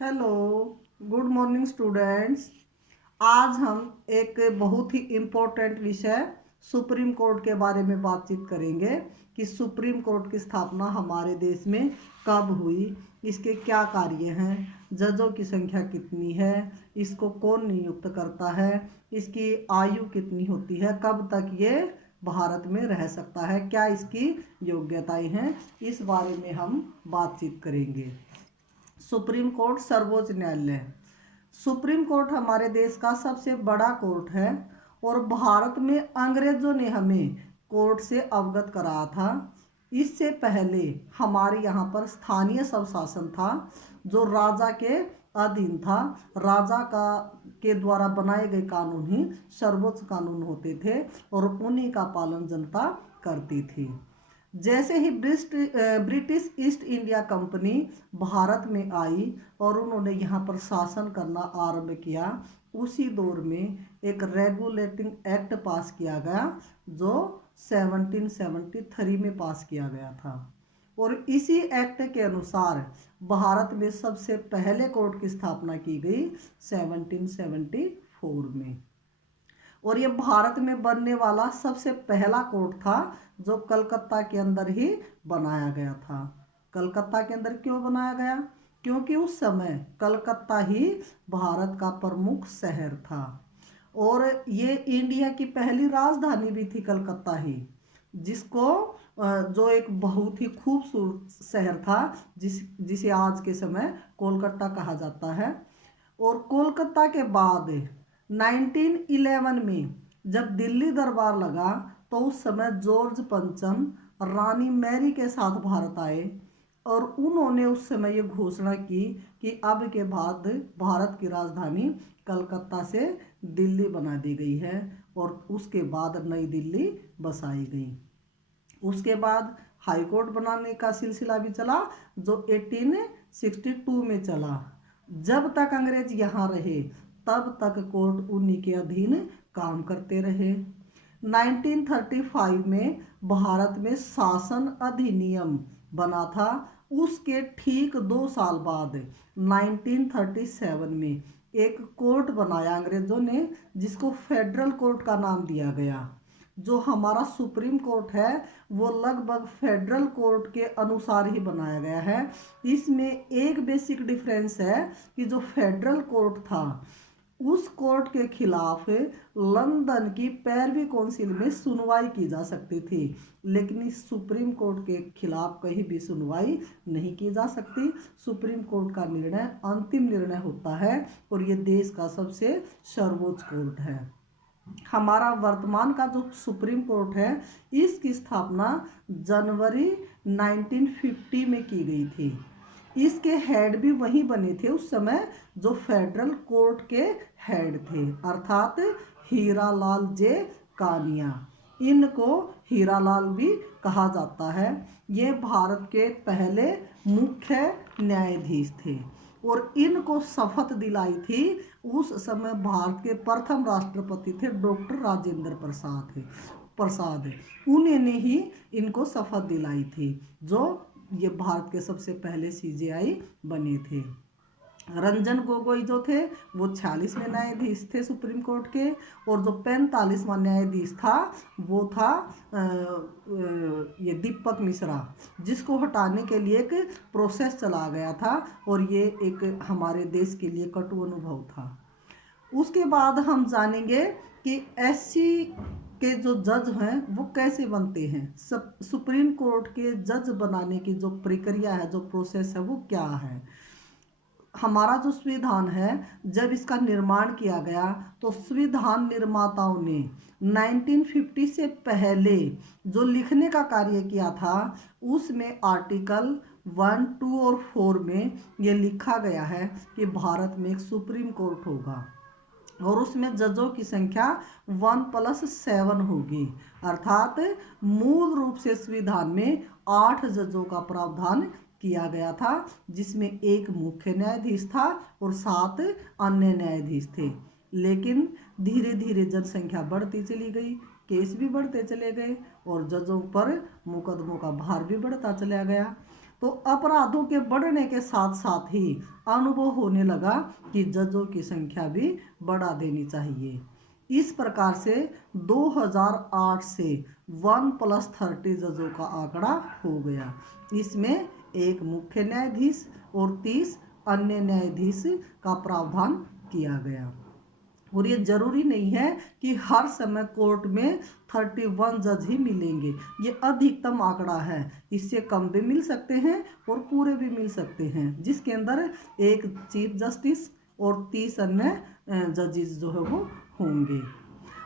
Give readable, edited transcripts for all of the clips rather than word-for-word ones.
Hello, good morning students. आज हम एक बहुत ही इम्पोर्टेंट विषय सुप्रीम कोर्ट के बारे में बातचीत करेंगे कि सुप्रीम कोर्ट की स्थापना हमारे देश में कब हुई, इसके क्या कार्य हैं, जजों की संख्या कितनी है, इसको कौन नियुक्त करता है, इसकी आयु कितनी होती है, कब तक ये भारत में रह सकता है, क्या इसकी योग्यताएं हैं, इस बारे में हम बातचीत करेंगे। सुप्रीम कोर्ट सर्वोच्च न्यायालय। सुप्रीम कोर्ट हमारे देश का सबसे बड़ा कोर्ट है और भारत में अंग्रेजों ने हमें कोर्ट से अवगत कराया था। इससे पहले हमारे यहाँ पर स्थानीय स्वशासन था जो राजा के अधीन था। राजा का के द्वारा बनाए गए कानून ही सर्वोच्च कानून होते थे और उन्हीं का पालन जनता करती थी। जैसे ही British East India company Bharat में आई और उन्होंने यहाँ पर शासन करना आरंभ किया, उसी दौर में एक रेगुलेटिंग एक्ट पास किया गया जो 1773 में पास किया गया था। और इसी एक्ट के अनुसार भारत में सबसे पहले कोर्ट की स्थापना की गई 1774 में। और ये भारत में बनने वाला सबसे पहला कोर्ट था जो कलकत्ता के अंदर ही बनाया गया था। कलकत्ता के अंदर क्यों बनाया गया? क्योंकि उस समय कलकत्ता ही भारत का प्रमुख शहर था और ये इंडिया की पहली राजधानी भी थी कलकत्ता ही, जिसको जो एक बहुत ही खूबसूरत शहर था जिसे आज के समय कोलकाता कहा जाता है। और कोलकाता के बाद 1911 में जब दिल्ली दरबार लगा तो उस समय जॉर्ज पंचम रानी मैरी के साथ भारत आए और उन्होंने उस समय ये घोषणा की कि अब के बाद भारत की राजधानी कलकत्ता से दिल्ली बना दी गई है और उसके बाद नई दिल्ली बसाई गई। उसके बाद हाई कोर्ट बनाने का सिलसिला भी चला जो 1862 में चला। जब तक अंग्रेज यहाँ रहे तब तक कोर्ट उन्हीं के अधीन काम करते रहे। 1935 में भारत में शासन अधिनियम बना था। उसके ठीक 2 साल बाद 1937 में एक कोर्ट बनाया अंग्रेजों ने जिसको फेडरल कोर्ट का नाम दिया गया। जो हमारा सुप्रीम कोर्ट है वो लगभग फेडरल कोर्ट के अनुसार ही बनाया गया है। इसमें एक बेसिक डिफरेंस है कि जो फेडरल कोर्ट था उस कोर्ट के खिलाफ लंदन की पैरवी काउंसिल में सुनवाई की जा सकती थी, लेकिन इस सुप्रीम कोर्ट के खिलाफ कहीं भी सुनवाई नहीं की जा सकती। सुप्रीम कोर्ट का निर्णय अंतिम निर्णय होता है और ये देश का सबसे सर्वोच्च कोर्ट है। हमारा वर्तमान का जो सुप्रीम कोर्ट है इसकी स्थापना जनवरी 1950 में की गई थी। इसके हेड भी वही बने थे उस समय जो फेडरल कोर्ट के हेड थे, अर्थात हीरालाल जे कानिया। इनको हीरालाल भी कहा जाता है। ये भारत के पहले मुख्य न्यायाधीश थे और इनको शपथ दिलाई थी उस समय भारत के प्रथम राष्ट्रपति थे डॉक्टर राजेंद्र प्रसाद। उन्होंने ही इनको शपथ दिलाई थी जो ये भारत के सबसे पहले सीजेआई बने थे। रंजन गोगोई जो थे वो 46वें न्यायाधीश थे सुप्रीम कोर्ट के और जो 45वां न्यायाधीश था वो था ये दीपक मिश्रा, जिसको हटाने के लिए एक प्रोसेस चला गया था और ये एक हमारे देश के लिए कटु अनुभव था। उसके बाद हम जानेंगे कि एससी के जो जज हैं वो कैसे बनते हैं। सुप्रीम कोर्ट के जज बनाने की जो प्रक्रिया है, जो प्रोसेस है, वो क्या है। हमारा जो संविधान है जब इसका निर्माण किया गया तो संविधान निर्माताओं ने 1950 से पहले जो लिखने का कार्य किया था उसमें आर्टिकल 1, 2 और 4 में ये लिखा गया है कि भारत में एक सुप्रीम कोर्ट होगा और उसमें जजों की संख्या 1+7 होगी, अर्थात मूल रूप से संविधान में 8 जजों का प्रावधान किया गया था जिसमें एक मुख्य न्यायाधीश था और 7 अन्य न्यायाधीश थे। लेकिन धीरे धीरे जनसंख्या बढ़ती चली गई, केस भी बढ़ते चले गए और जजों पर मुकदमों का भार भी बढ़ता चला गया। तो अपराधों के बढ़ने के साथ साथ ही अनुभव होने लगा कि जजों की संख्या भी बढ़ा देनी चाहिए। इस प्रकार से 2008 से 1+30 जजों का आंकड़ा हो गया। इसमें एक मुख्य न्यायाधीश और 30 अन्य न्यायाधीश का प्रावधान किया गया। और ये जरूरी नहीं है कि हर समय कोर्ट में 31 जज ही मिलेंगे, ये अधिकतम आंकड़ा है। इससे कम भी मिल सकते हैं और पूरे भी मिल सकते हैं, जिसके अंदर एक चीफ जस्टिस और 30 अन्य जजेस जो है वो होंगे।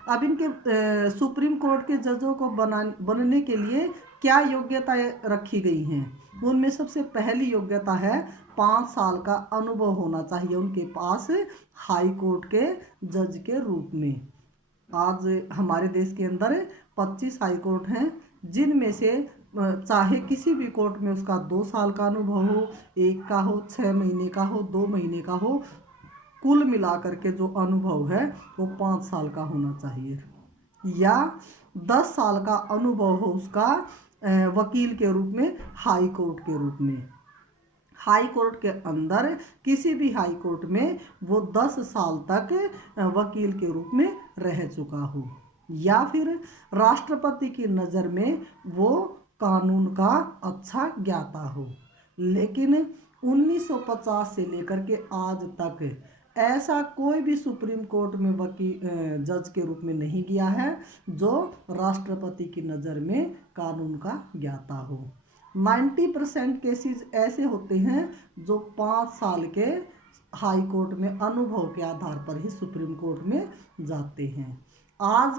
अब इनके सुप्रीम कोर्ट के जजों को बनने के लिए क्या योग्यताएं रखी गई हैं? उनमें सबसे पहली योग्यता है 5 साल का अनुभव होना चाहिए उनके पास हाई कोर्ट के जज के रूप में। आज हमारे देश के अंदर 25 हाई कोर्ट हैं, जिनमें से चाहे किसी भी कोर्ट में उसका 2 साल का अनुभव हो, 1 का हो, 6 महीने का हो, 2 महीने का हो, कुल मिलाकर के जो अनुभव है वो 5 साल का होना चाहिए। या 10 साल का अनुभव हो उसका वकील के रूप में हाई कोर्ट के रूप में। हाई कोर्ट के अंदर किसी भी हाई कोर्ट में वो 10 साल तक वकील के रूप में रह चुका हो। या फिर राष्ट्रपति की नज़र में वो कानून का अच्छा ज्ञाता हो। लेकिन 1950 से लेकर के आज तक ऐसा कोई भी सुप्रीम कोर्ट में वकील जज के रूप में नहीं गया है जो राष्ट्रपति की नज़र में कानून का ज्ञाता हो। 90% केसेस ऐसे होते हैं जो 5 साल के हाई कोर्ट में अनुभव के आधार पर ही सुप्रीम कोर्ट में जाते हैं। आज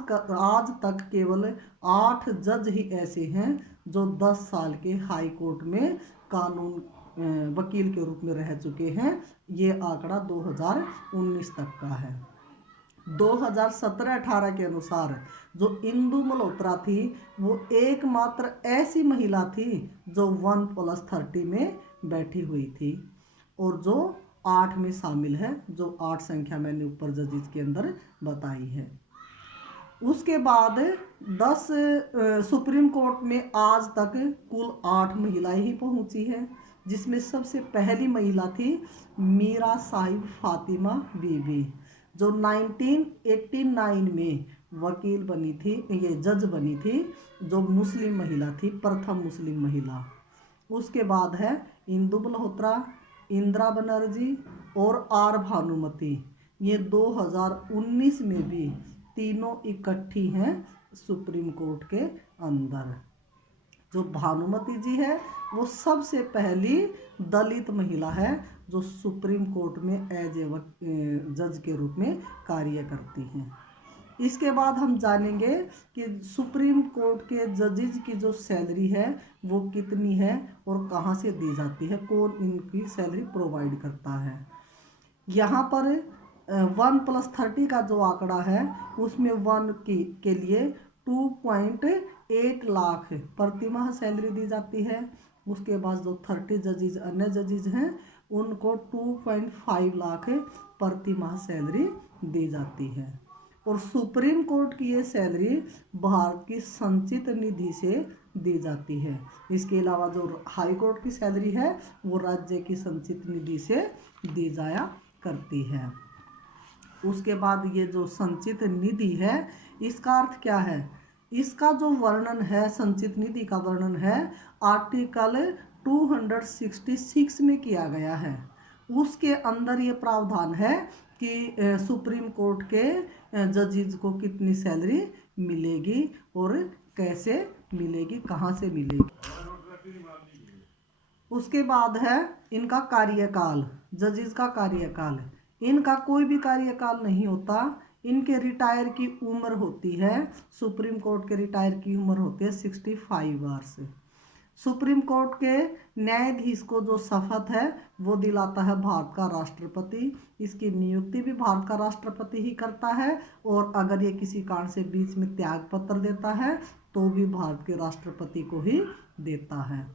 तक केवल 8 जज ही ऐसे हैं जो 10 साल के हाई कोर्ट में कानून वकील के रूप में रह चुके हैं। ये आंकड़ा 2019 तक का है। 2017-18 के अनुसार जो इंदु मल्होत्रा थी वो एकमात्र ऐसी महिला थी जो 1+30 में बैठी हुई थी और जो 8 में शामिल है, जो 8 संख्या मैंने ऊपर जजेस के अंदर बताई है। उसके बाद 10 सुप्रीम कोर्ट में आज तक कुल 8 महिलाएं ही पहुंची हैं, जिसमें सबसे पहली महिला थी मीरा साहिब फातिमा बीबी, जो 1989 में वकील बनी थी, ये जज बनी थी, जो मुस्लिम महिला थी, प्रथम मुस्लिम महिला। उसके बाद है इंदु मल्होत्रा, इंदिरा बनर्जी और आर भानुमति। ये 2019 में भी तीनों इकट्ठी हैं सुप्रीम कोर्ट के अंदर। जो भानुमति जी है वो सबसे पहली दलित महिला है जो सुप्रीम कोर्ट में एज ए जज के रूप में कार्य करती हैं। इसके बाद हम जानेंगे कि सुप्रीम कोर्ट के जजेस की जो सैलरी है वो कितनी है और कहाँ से दी जाती है, कौन इनकी सैलरी प्रोवाइड करता है। यहाँ पर 1+30 का जो आंकड़ा है उसमें 1 के लिए 2.8 लाख प्रति माह सैलरी दी जाती है। उसके बाद जो 30 जजेस अन्य जजेस हैं उनको 2.5 लाख प्रति माह सैलरी दी जाती है। और सुप्रीम कोर्ट की ये सैलरी भारत की संचित निधि से दी जाती है। इसके अलावा जो हाई कोर्ट की सैलरी है वो राज्य की संचित निधि से दी जाया करती है। उसके बाद ये जो संचित निधि है इसका अर्थ क्या है? इसका जो वर्णन है, संचित निधि का वर्णन है आर्टिकल 266 में किया गया है। उसके अंदर ये प्रावधान है कि सुप्रीम कोर्ट के जजेस को कितनी सैलरी मिलेगी और कैसे मिलेगी, कहाँ से मिलेगी। उसके बाद है इनका कार्यकाल, जजेस का कार्यकाल। इनका कोई भी कार्यकाल नहीं होता, इनके रिटायर की उम्र होती है, सुप्रीम कोर्ट के रिटायर की उम्र होती है 65 वर्ष। सुप्रीम कोर्ट के न्यायाधीश को जो शपथ है वो दिलाता है भारत का राष्ट्रपति। इसकी नियुक्ति भी भारत का राष्ट्रपति ही करता है और अगर ये किसी कारण से बीच में त्याग पत्र देता है तो भी भारत के राष्ट्रपति को ही देता है।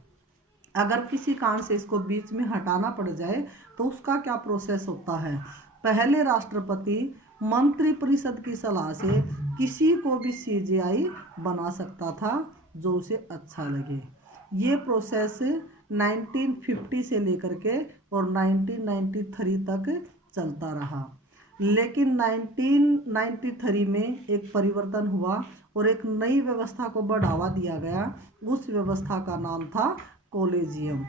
अगर किसी कारण से इसको बीच में हटाना पड़ जाए तो उसका क्या प्रोसेस होता है? पहले राष्ट्रपति मंत्रिपरिषद की सलाह से किसी को भी CJI बना सकता था जो उसे अच्छा लगे। ये प्रोसेस 1950 से लेकर के और 1993 तक चलता रहा। लेकिन 1993 में एक परिवर्तन हुआ और एक नई व्यवस्था को बढ़ावा दिया गया। उस व्यवस्था का नाम था कॉलेजियम।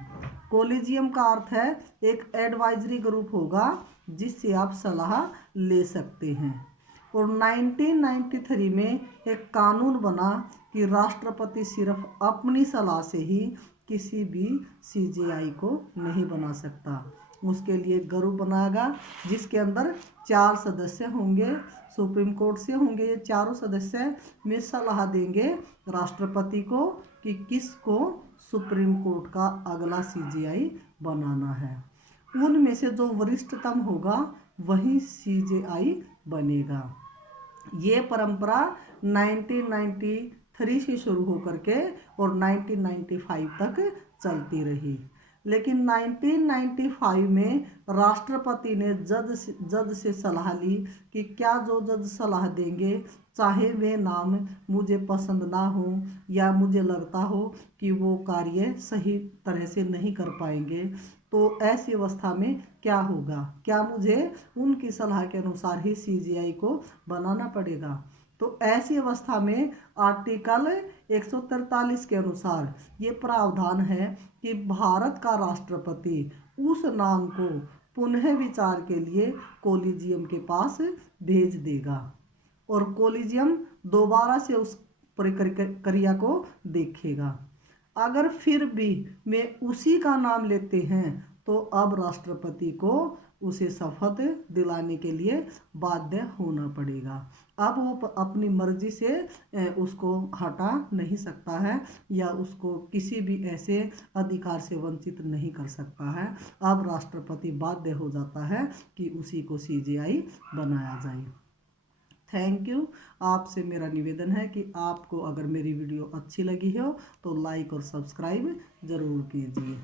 कॉलेजियम का अर्थ है एक एडवाइजरी ग्रुप होगा जिससे आप सलाह ले सकते हैं। और 1993 में एक कानून बना कि राष्ट्रपति सिर्फ अपनी सलाह से ही किसी भी सीजेआई को नहीं बना सकता। उसके लिए ग्रुप बनाएगा जिसके अंदर 4 सदस्य होंगे, सुप्रीम कोर्ट से होंगे। ये चारों सदस्य में सलाह देंगे राष्ट्रपति को कि किसको सुप्रीम कोर्ट का अगला सीजेआई बनाना है। उनमें से जो वरिष्ठतम होगा वही सीजेआई बनेगा। ये परंपरा 1993 से शुरू होकर के और 1995 तक चलती रही। लेकिन 1995 में राष्ट्रपति ने जज से सलाह ली कि क्या जो जज सलाह देंगे, चाहे वे नाम मुझे पसंद ना हो या मुझे लगता हो कि वो कार्य सही तरह से नहीं कर पाएंगे, तो ऐसी अवस्था में क्या होगा? क्या मुझे उनकी सलाह के अनुसार ही सीजेआई को बनाना पड़ेगा? तो ऐसी अवस्था में आर्टिकल 143 के अनुसार ये प्रावधान है कि भारत का राष्ट्रपति उस नाम को पुनः विचार के लिए कॉलेजियम के पास भेज देगा और कॉलेजियम दोबारा से उस प्रक्रिया को देखेगा। अगर फिर भी वे उसी का नाम लेते हैं तो अब राष्ट्रपति को उसे शपथ दिलाने के लिए बाध्य होना पड़ेगा। अब वो अपनी मर्जी से उसको हटा नहीं सकता है या उसको किसी भी ऐसे अधिकार से वंचित नहीं कर सकता है। अब राष्ट्रपति बाध्य हो जाता है कि उसी को सीजेआई बनाया जाए। Thank you. आपसे मेरा निवेदन है कि आपको अगर मेरी वीडियो अच्छी लगी हो तो लाइक और सब्सक्राइब ज़रूर कीजिए।